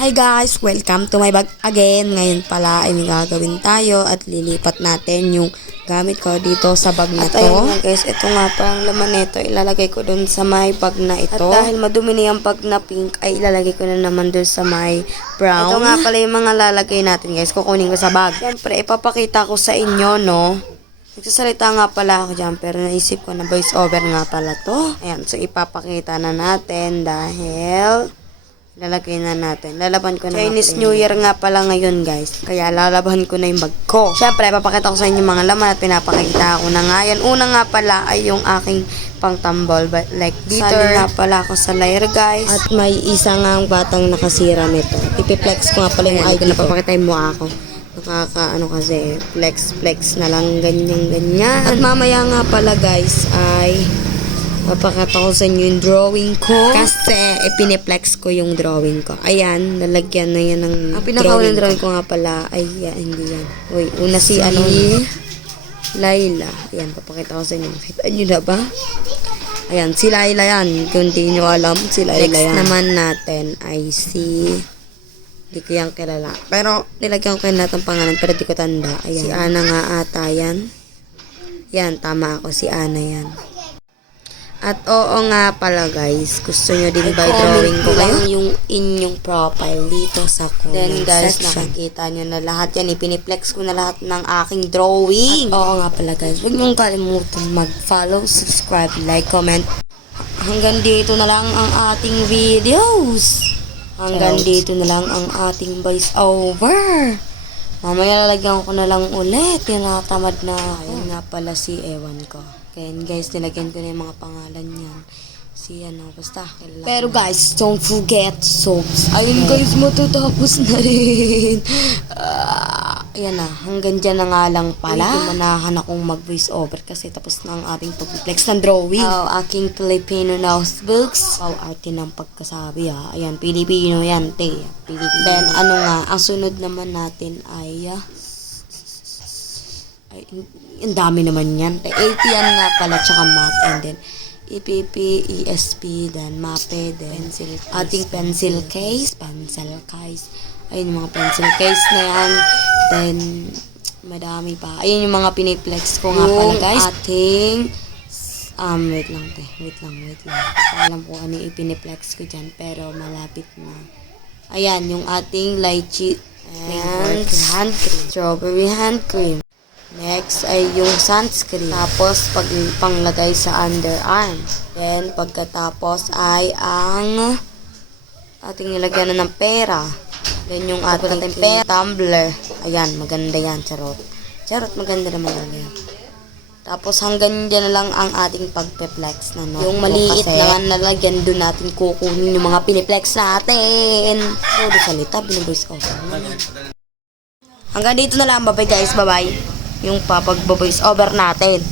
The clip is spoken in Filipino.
Hi guys! Welcome to my bag again. Ngayon pala ay may gagawin tayo at lilipat natin yung gamit ko dito sa bag na to. At ayun nga guys, ito nga parang laman nito. Ilalagay ko dun sa may bag na ito. At dahil madumi na yung bag na pink, ay ilalagay ko na naman dun sa may brown. Ito nga pala yung mga lalagay natin guys. Kukunin ko sa bag. Siyempre, ipapakita ko sa inyo, no? Nagsasalita nga pala ako dyan, pero naisip ko na voice over nga pala to. Ayan, so ipapakita na natin dahil lalagay na natin. Lalaban ko na Chinese New Year nga pala ngayon guys. Kaya lalaban ko na yung bag ko. Siyempre, papakita ko sa inyo mga laman at pinapakita ko na nga yan. Una nga pala ay yung aking pangtambol. But like bitter nga pala ako sa layer guys. At may isa nga ang batang nakasira nito. Ipiplex ko nga pala yung ID ko. Napapakita yung mukha ko. Nakakaano kasi flex na lang ganyan. At mamaya nga pala guys ay papakita ko sa inyo yung drawing ko. Kasi, ipiniplex ko yung drawing ko. Ayan, nalagyan na yan ng ang pinakaulang drawing ko nga pala, ay, hindi yan. Uy, una si Laila. Ayan, papakita ko sa inyo. Nakita nyo na ba? Ayan, si Laila yan. Kung di nyo alam, si Laila yan. Next naman natin ay si di ko yan kilala. Pero, nilagyan ko lahat ng pangalan, pero di ko tanda. Ayan, si Ana nga ata yan. Yan, tama ako, si Ana yan. At oo nga pala guys, gusto nyo din ba drawing ko kayo? Yung inyong profile dito sa comment Then guys, section. Nakikita nyo na lahat yan. Ipiniplex ko na lahat ng aking drawing. At oo nga pala guys, huwag nyong kalimutan mag-follow, subscribe, like, comment. Hanggang dito na lang ang ating videos. Hanggang dito na lang ang ating voice over. Mamaya lalagyan ko na lang ulit. Tinatamad na ako. Ayun nga pala si ewan ko. Kaya guys, nilagyan ko na yung mga pangalan niyan. Si basta. Pero guys, don't forget subs. Ayun guys, matatapos na rin. Ayan na, hanggang dyan na nga lang pala. Hindi manahan akong mag-voice over kasi tapos na ang ating pag-flex ng drawing. Aking Filipino notebooks. Arte ng pagkasabi ha. Ayan, Pilipino yan, te. Pilipino. Then, ang sunod naman natin ay ang dami naman yan. AP yan nga pala, tsaka math, and then EPP, ESP, then MAPE, then ating pencil case. Ayun yung mga pencil case na yan. Then, madami pa. Ayun yung mga piniplex ko nga pala guys. Ating, wait lang. Alam ko ano yung ipiniplex ko dyan, pero malapit na. Ayan, yung ating lychee and hand cream. Strawberry hand cream. Next ay yung sunscreen. Tapos, panglagay sa underarm. Then, pagkatapos ay ang ating nilagyan na ng pera. Then, yung ating pera. Tumbler. Ayan, maganda yan. Charot, maganda naman yan. Tapos, hanggang dyan na lang ang ating pagpe-flex na notebook. Yung maliit na nalagyan, doon natin kukunin yung mga piniplex natin. So, salita, binubuis ko. Hanggang dito na lang. Bye-bye guys. Bye-bye. Yung papag-voice over natin.